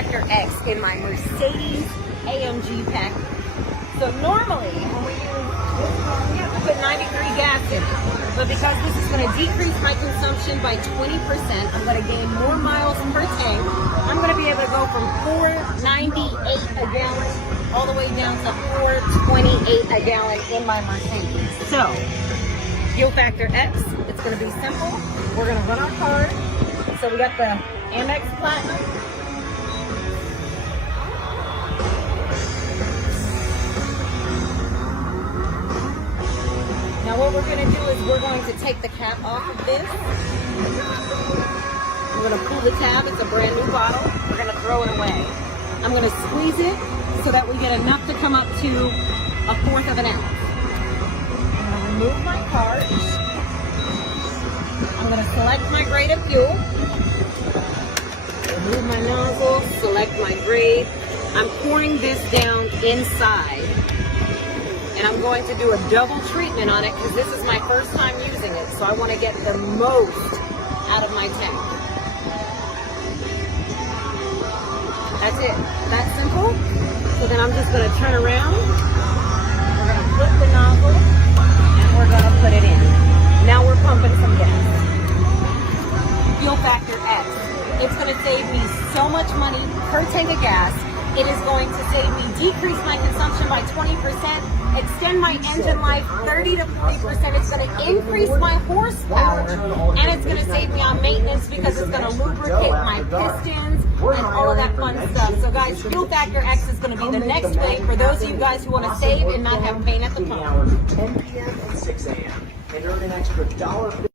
Factor X in my Mercedes AMG pack. So normally when we use this car, we have to put 93 gas in it. But because this is going to decrease my consumption by 20%, I'm going to gain more miles per tank. I'm going to be able to go from $4.98 a gallon all the way down to $4.28 a gallon in my Mercedes. So, Fuel Factor X, it's going to be simple. We're going to run our card. So we got the Amex Platinum. Now what we're going to do is we're going to take the cap off of this. We're going to pull the tab. It's a brand new bottle. We're going to throw it away. I'm going to squeeze it so that we get enough to come up to 1/4 of an ounce. I'm going to remove my card. I'm going to select my grade of fuel. Remove my nozzle, select my grade. I'm pouring this down inside. And I'm going to do a double treatment on it because this is my first time using it. So I want to get the most out of my tank. That's it. That simple. So then I'm just going to turn around. We're going to flip the nozzle and we're going to put it in. Now we're pumping some gas. Fuel Factor X. It's going to save me so much money per tank of gas. It is going to save me, decrease my consumption by 20%, extend my engine life 30 to 40%. It's going to increase my horsepower, and it's going to save me on maintenance because it's going to lubricate my pistons and all of that fun stuff. So guys, Fuel Factor X is going to be the next thing for those of you guys who want to save and not have pain at the pump. 10 p.m. and 6 a.m. and earn an extra $1.50.